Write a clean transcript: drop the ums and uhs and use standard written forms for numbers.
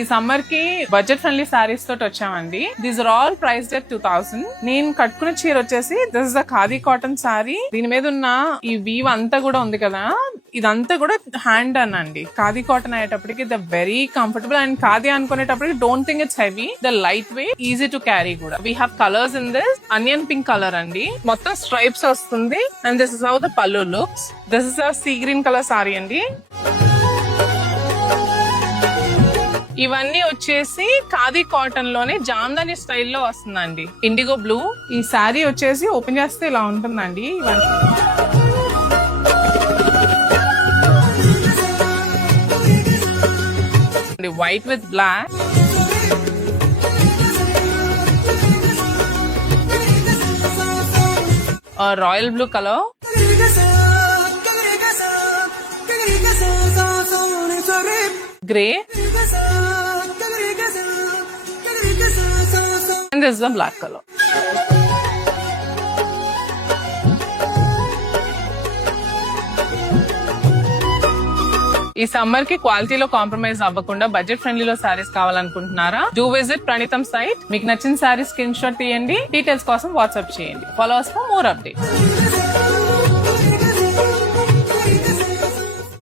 ఈ సమ్మర్ కి budget friendly saris తోటి వచ్చామండి. These are all priced at 2000. నేను కట్టుకున్న చీర వచ్చేసి this is the khadi cotton sari. దీని మీద ఉన్న ఈ వీవ్ అంతా కూడా ఉంది కదా, ఇదంతా కూడా హ్యాండ్ అండి. ఖాదీ కాటన్ అయ్యేటప్పటికి the very comfortable and khadi అనుకునేటప్పటికి don't think it's heavy, the light weight, easy to carry కూడా. We have colours in this. Onion pink colour అండి, మొత్తం స్ట్రైప్స్ వస్తుంది. And this is how the pallu looks. This is a sea green colour sari అండి. ఇవన్నీ వచ్చేసి ఖాదీ కాటన్ లోనే జామ్దాని స్టైల్లో వస్తుందండి, ఇండిగో బ్లూ. ఈ శారీ వచ్చేసి ఓపెన్ చేస్తే ఇలా ఉంటుందండి. White with black, royal blue colour, grey, and this is the black color. ఈ సమ్మర్ కి క్వాలిటీలో కాంప్రమైజ్ అవ్వకుండా బడ్జెట్ ఫ్రెండ్లీలో సారీస్ కావాలనుకుంటున్నారా? Do visit Praneetham site. మీకు నచ్చిన సారీ స్క్రీన్ షాట్ తీయండి, డీటెయిల్స్ కోసం వాట్సాప్ చేయండి. Follow us for more updates.